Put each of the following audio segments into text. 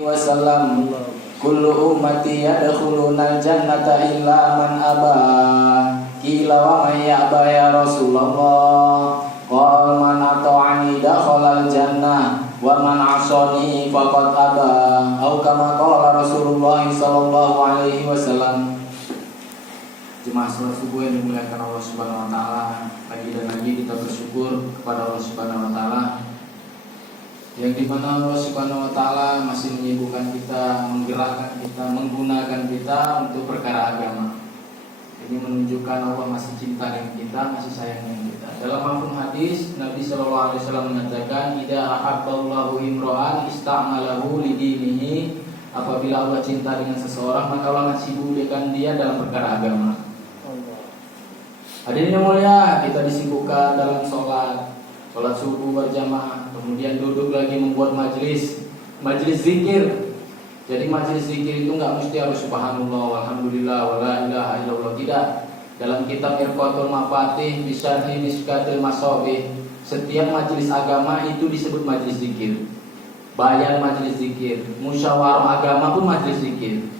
wasallam, kullu ummati yadkhulunal jannata illa man aba. Qila wa may ya'ba ya Rasulullah? Qala man ata'ani dakhalal jannah wa man 'asani faqad aba. Atau kama qala Rasulullah sallallahu alaihi wasallam. Jemaah salat subuh yang dimuliakan Allah Subhanahu wa taala, lagi dan lagi kita bersyukur kepada Allah Subhanahu wa taala yang dimana Allah Subhanahu wa taala masih menyibukkan kita, menggerakkan kita, menggunakan kita untuk perkara agama. Ini menunjukkan Allah masih cinta dengan kita, masih sayang dengan kita. Dalam mafhum hadis, Nabi sallallahu alaihi wasallam mengatakan, "Idza ahabballahu imra'an ista'malahu lidinihi." Apabila Allah cinta dengan seseorang, maka Allah sibukkan dia dalam perkara agama. Hadirin yang mulia, kita disibukkan dalam sholat subuh berjamaah, kemudian duduk lagi membuat majelis zikir. Jadi majelis zikir itu nggak mesti harus subhanallah, walhamdulillah, wala ilaha illallah, tidak. Dalam kitab Irqatul Mafatih di Syarhi Mishkatil Masabih, setiap majelis agama itu disebut majelis zikir. Bayan majelis zikir, musyawarah agama pun majelis zikir.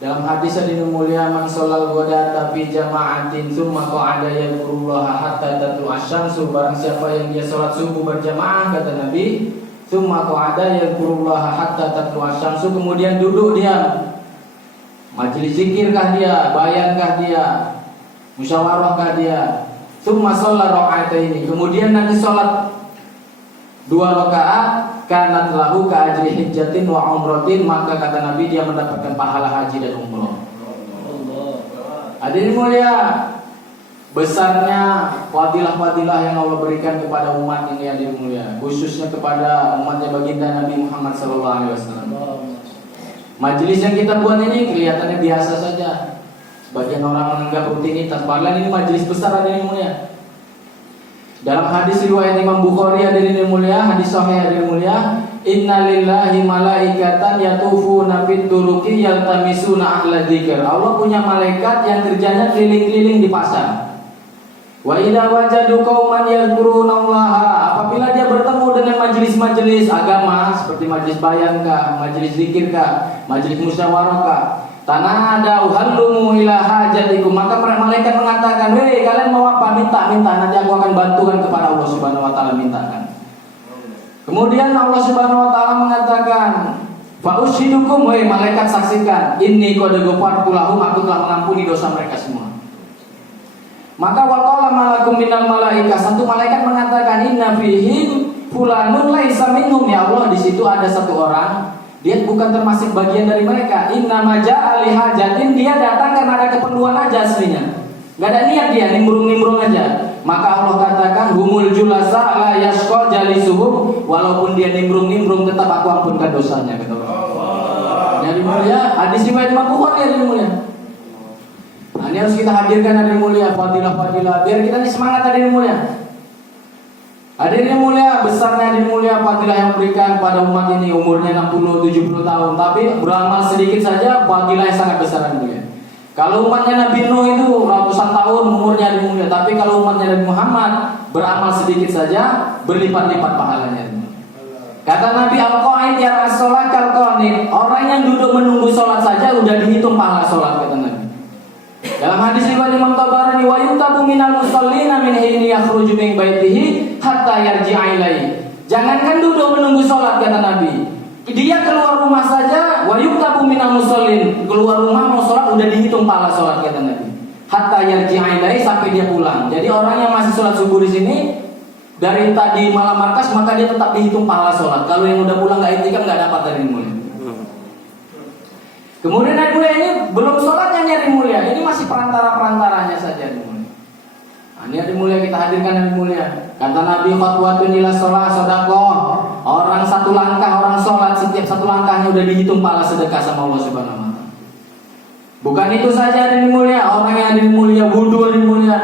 Dalam hadis yang mulia, man sholal ghadata fi jama'atin tsumma qa'ada yadhkurullaha hatta tatlu'a asy-syamsu, barang siapa yang dia salat subuh berjamaah, kata Nabi, tsumma qa'ada yadhkurullaha hatta tatlu'a asy-syamsu, kemudian duduk dia. Majelis zikirkah dia, bayankah dia, musyawarahkah dia? Tsumma shalla raka'ataini, kemudian nanti salat 2 rakaat, kanat lahu ka ajri hijjatin wa umratin, maka kata Nabi dia mendapatkan pahala haji dan umrah. Hadirin mulia, besarnya fadilah-fadilah yang Allah berikan kepada umat ini, hadirin mulia, khususnya kepada umatnya baginda Nabi Muhammad SAW. Majelis yang kita buat ini kelihatannya biasa saja. Sebagian orang menganggap rutinitas, padahal ini majelis besar, hadirin mulia. Dalam hadis riwayat Imam Bukhari, hadirin mulia, hadis sahih, hadirin mulia, inna lillahi malaikatan yatufuna fit turuqi yaltamisuna ahla dzikr. Allah punya malaikat yang kerjanya keliling-keliling di pasar. Wa idza wajadu qauman yadhkurunallaha, apabila dia bertemu dengan majelis-majelis agama seperti majelis bayankah, majelis zikirkah, majelis musyawarahkah, tanada uhallumu ila hajatikum, maka malaikat mengatakan, "Hei, kalian mau apa? Minta, nanti aku akan bantukan kepada Allah Subhanahu wa taala, mintakan." Kemudian Allah Subhanahu wa taala mengatakan, "Fa ushidukum, wahai malaikat saksikan, inni qad ghafartu lahum, aku telah mengampuni dosa mereka semua." Maka waqala malakum minal malaika, satu malaikat mengatakan, "Inna fihim fulanun laisa minhum." Ya Allah, di situ ada satu orang, dia bukan termasuk bagian dari mereka. Inna maja'a lihajatin, dia datang karena ada keperluan aja aslinya. Gak ada niat dia, nimbrung-nimbrung aja. Maka Allah katakan, humul julasa la yashqa jalisuhum, walaupun dia nimbrung-nimbrung tetap aku ampunkan dosanya, kata Allah. Jadi mulia, hadis riwayat Imam Bukhari, jadi mulia. Nah, ini harus kita hadirkan, hari mulia, fadilah-fadilah, biar kita ini semangat, hari mulia. Hadirin yang mulia, besarnya hadirin mulia fadilah yang berikan pada umat ini, umurnya 60-70 tahun, tapi beramal sedikit saja, fadilah yang sangat besar, hadirin mulia. Kalau umatnya Nabi Nuh itu ratusan tahun umurnya, hadirin mulia, tapi kalau umatnya Nabi Muhammad beramal sedikit saja, berlipat-lipat pahalanya. Kata Nabi, al-qa'id ya as-sholat kal-qanit, orang yang duduk menunggu sholat saja udah dihitung pahala sholat, kata Nabi. Dalam hadis riwayat Imam Tabarani, wa yuntabu minal musallina min hini yakhruju min baitihi hatta yarji'a ilaihi. Jangankan duduk menunggu sholat, kata Nabi, dia keluar rumah saja, wa yuntabu minal musallin, keluar rumah mau sholat udah dihitung pahala sholat, kata Nabi, hatta yarji'a ilaihi, sampai dia pulang. Jadi orang yang masih sholat subuh di sini dari tadi malam markas, maka dia tetap dihitung pahala sholat. Kalau yang udah pulang nggak itikaf nggak dapat, dari mulia. Kemudian yang mulia ini belum sholatnya, nyari mulia, ini masih perantara-perantaranya saja, yang mulia. Nah, ini yang mulia kita hadirkan, yang mulia. Kata Nabi, khatwatun ila sholat sedekah. Orang satu langkah orang sholat, setiap satu langkahnya udah dihitung pahala sedekah sama Allah Subhanahu wa taala. Bukan itu saja, yang mulia, orang yang mulia wudu, yang mulia.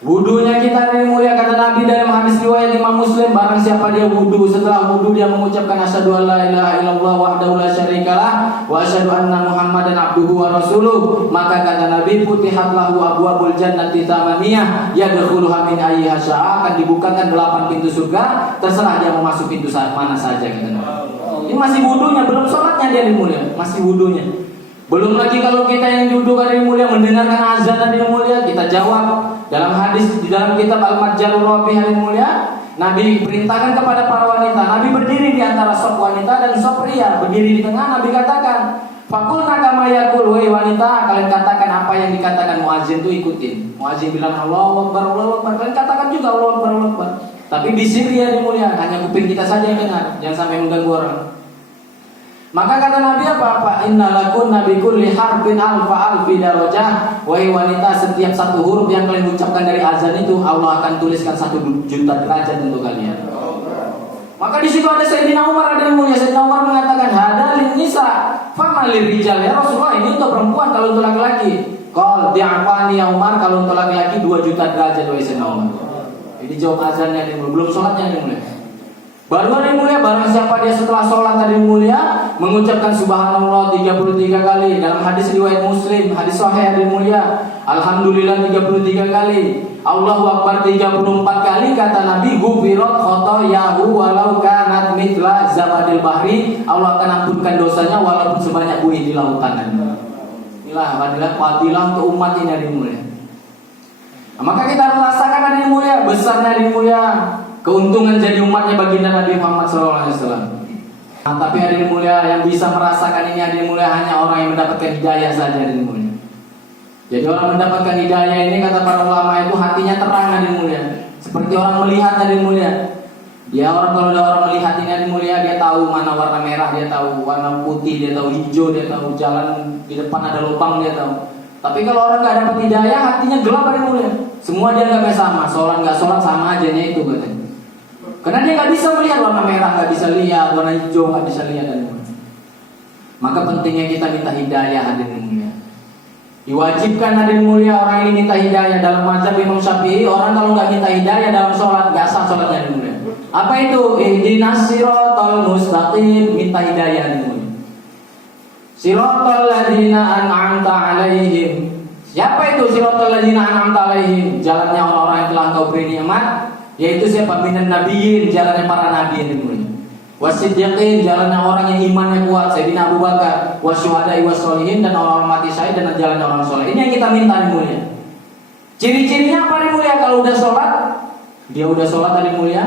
Wudunya kita, yang mulia, kata Nabi dalam hadis riwayat Imam Muslim, barang siapa dia wudu, setelah wudu dia mengucapkan asyhadu an la ilaha illallah wahdahu la syarikalah wa asyhadu anna muhammadan abduhu wa rasuluh, maka kata Nabi, futihat lahu abwabul jannati thamaniyah yadkhuluha min ayyiha syaa, akan dibukakan 8 pintu surga, terserah dia mau masuk pintu mana saja, kata Nabi. Ini masih wudunya, belum sholatnya dia di mulia, masih wudunya. Belum lagi kalau kita yang duduk hari mulia mendengarkan azan hari mulia, kita jawab. Dalam hadis di dalam kitab Al-Majjalur Rabi hari mulia, Nabi perintahkan kepada para wanita. Nabi berdiri di antara sop wanita dan sop pria, berdiri di tengah. Nabi katakan, "Faqulna kama yaqul," wahai wanita, kalian katakan apa yang dikatakan muazin itu ikutin. Muazin bilang Allahu Akbar, Allahu Akbar, kalian katakan juga Allahu Akbar, Allahu Akbar. Tapi di sini hari mulia, hanya kuping kita saja yang dengar, jangan sampai mengganggu orang. Maka kata Nabi apa? Fa innalakum nabikul li harbin alfa alfi darajah. Wahai wanita, setiap satu huruf yang kalian ucapkan dari azan itu Allah akan tuliskan 1.000.000 derajat untuk kalian. Maka di situ ada Sayyidina Umar ada yang mulia. Sayyidina Umar mengatakan, "Hada lin nisa, fama lirijal." Ya Rasulullah, ini untuk perempuan, kalau untuk laki-laki. Qal di'afani ya Umar, kalau untuk laki-laki 2.000.000 derajat wahai Sayyidina Umar. Ini jawab azannya yang belum sholatnya yang mulia. Baru hari mulia, barang siapa dia setelah sholat tadi mulia mengucapkan subhanallah 33 kali. Dalam hadis riwayat Muslim, hadis sahih hari mulia, alhamdulillah 33 kali, Allahu Akbar 34 kali, kata Nabi, ghufirat khotoyahu walau kanat mithla zabadil bahri. Allah akan ampunkan dosanya walaupun sebanyak buih di lautan. Inilah fadilah untuk umat ini hari mulia. Maka kita harus rasakan hari mulia, besarnya hari mulia, keuntungan jadi umatnya baginda Nabi Muhammad SAW. Tapi hari mulia yang bisa merasakan ini hari mulia hanya orang yang mendapatkan hidayah saja hari mulia. Jadi orang mendapatkan hidayah ini, kata para ulama, itu hatinya terang hari mulia, seperti orang melihat hari mulia. Dia orang, kalau ada orang melihat ini hari mulia, dia tahu mana warna merah, dia tahu warna putih, dia tahu hijau, dia tahu jalan di depan ada lubang, dia tahu. Tapi kalau orang nggak dapat hidayah, hatinya gelap hari mulia. Semua dia nggak sama, sholat nggak sholat sama aja itu katanya. Karena dia nggak bisa melihat warna merah, nggak bisa lihat warna hijau, nggak bisa lihat dan maka pentingnya kita minta hidayah hadirin mulia. Diwajibkan hadirin mulia orang ini minta hidayah. Dalam mazhab Imam Syafi'i, orang kalau nggak minta hidayah dalam sholat nggak sah sholatnya hadirin mulia. Apa itu? Ihdinas siratal mustaqim, minta hidayah hadirin mulia. Siratal ladzina an'amta alaihim. Siapa itu siratal ladzina an'amta alaihim? Jalannya orang-orang yang telah Engkau beri nikmat, yaitu siapa? Minan nabiyyin, jalannya para nabi yang dimulai. Wasiddiqin, jalannya orang yang imannya kuat, Sayyidina Abu Bakar. Wasyuhada'i wassolihin, dan orang-orang mati syahid, dan jalannya orang soleh. Ini yang kita minta yang mulia. Ciri-cirinya apa yang mulia? Kalau udah sholat, dia udah sholat yang mulia,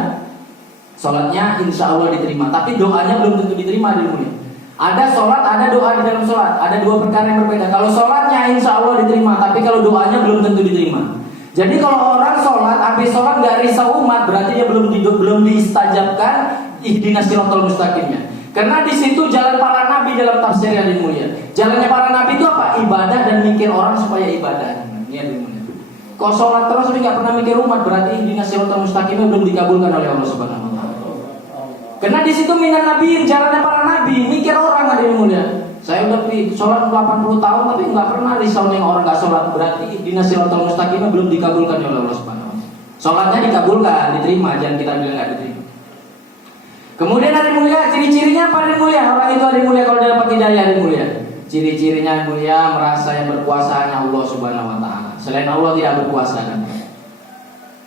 sholatnya insya Allah diterima. Tapi doanya belum tentu diterima yang mulia. Ada sholat, ada doa di dalam sholat. Ada dua perkara yang berbeda. Kalau sholatnya insya Allah diterima, tapi kalau doanya belum tentu diterima. Jadi kalau orang sholat, habis sholat nggak risau umat, berarti dia belum diistajabkan ihdinas siratal mustaqimnya. Karena di situ jalan para nabi dalam tafsir yang mulia. Jalannya para nabi itu apa? Ibadah dan mikir orang supaya ibadah. Ini yang mulia. Kalau sholat terus tapi nggak pernah mikir umat, berarti ihdinas siratal mustaqimnya belum dikabulkan oleh Allah Subhanahu wa Ta'ala. Karena di situ minan nabiin, jalannya para nabi, mikir orang ada yang mulia. Saya udah sholat 80 tahun tapi nggak pernah risau yang orang nggak sholat, berarti ihdinas siratal mustaqimnya belum dikabulkan oleh Allah Subhanahu wa Ta'ala. Sholatnya dikabulkan, diterima, jangan kita bilang nggak diterima. Kemudian hari mulia, ciri-cirinya apa hari mulia? Orang itu hari mulia kalau dia dapat hidayah hari mulia. Ciri-cirinya hari mulia merasa yang berkuasa hanya Allah Subhanahu wa Ta'ala. Selain Allah tidak berkuasa kan?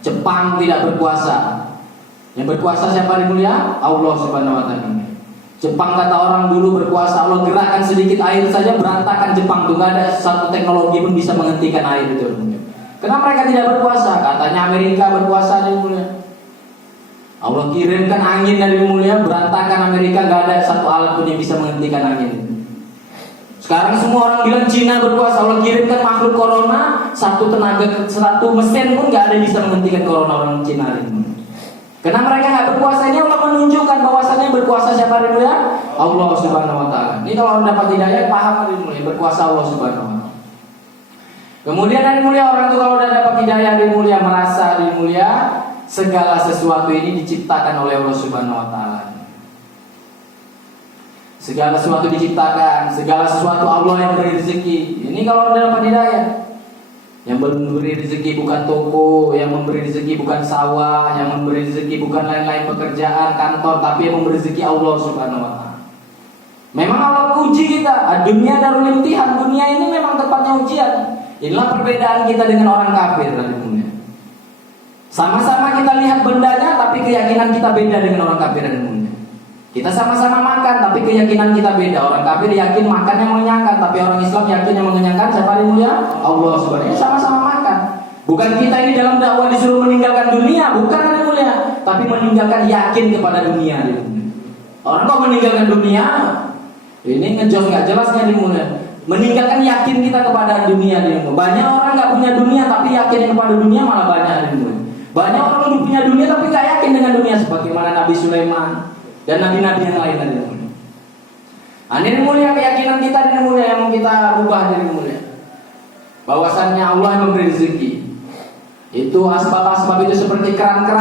Jepang tidak berkuasa. Yang berkuasa siapa hari mulia? Allah Subhanahu wa Ta'ala. Jepang kata orang dulu berkuasa, Allah gerakkan sedikit air saja berantakan Jepang tuh, nggak ada satu teknologi pun bisa menghentikan air itu. Karena mereka tidak berkuasa. Katanya Amerika berkuasa hari mulia. Allah kirimkan angin dari mulia, berantakan Amerika, nggak ada satu alat pun yang bisa menghentikan angin. Sekarang semua orang bilang Cina berkuasa. Allah kirimkan makhluk corona, satu mesin pun nggak ada yang bisa menghentikan corona orang Cina ini. Karena mereka nggak berkuasa. Ini Allah menunjukkan bahwasannya berkuasa siapa hari mulia? Allah Subhanahu wa Ta'ala. Ini kalau orang dapat hidayah paham hari mulia, berkuasa Allah Subhanahu wa Ta'ala. Kemudian hari mulia, orang itu kalau udah dapat hidayah hari mulia, merasa hari mulia segala sesuatu ini diciptakan oleh Allah Subhanahu wa Ta'ala. Segala sesuatu diciptakan, segala sesuatu Allah yang beri rezeki. Ini kalau udah dapat hidayah. Yang memberi rezeki bukan toko, yang memberi rezeki bukan sawah, yang memberi rezeki bukan lain-lain pekerjaan, kantor, tapi yang memberi rezeki Allah Subhanahu wa Ta'ala. Memang Allah uji kita. Dunia darul imtihan, dunia ini memang tempatnya ujian. Inilah perbedaan kita dengan orang kafir dan dunia. Sama-sama kita lihat bendanya, tapi keyakinan kita beda dengan orang kafir dan dunia. Kita sama-sama makan, tapi keyakinan kita beda. Orang kafir yakin makan yang mengenyangkan, tapi orang Islam yakin yang mengenyangkan siapa yang mulia? Allah Subhanahu. Sama-sama makan. Bukan kita ini dalam dakwah disuruh meninggalkan dunia, bukan yang mulia, tapi meninggalkan yakin kepada dunia. Orang kok meninggalkan dunia? Ini ngejos nggak jelasnya yang mulia. Meninggalkan yakin kita kepada dunia. Banyak orang nggak punya dunia tapi yakin kepada dunia malah banyak yang mulia. Banyak orang punya dunia tapi nggak yakin dengan dunia, sebagaimana Nabi Sulaiman dan nabi-nabi yang lain tadi. Ini mulia keyakinan kita ini mulia yang mau kita rubah jadi mulia. Bahwasannya Allah yang memberi rezeki. Itu asbab-asbab itu seperti keran-keran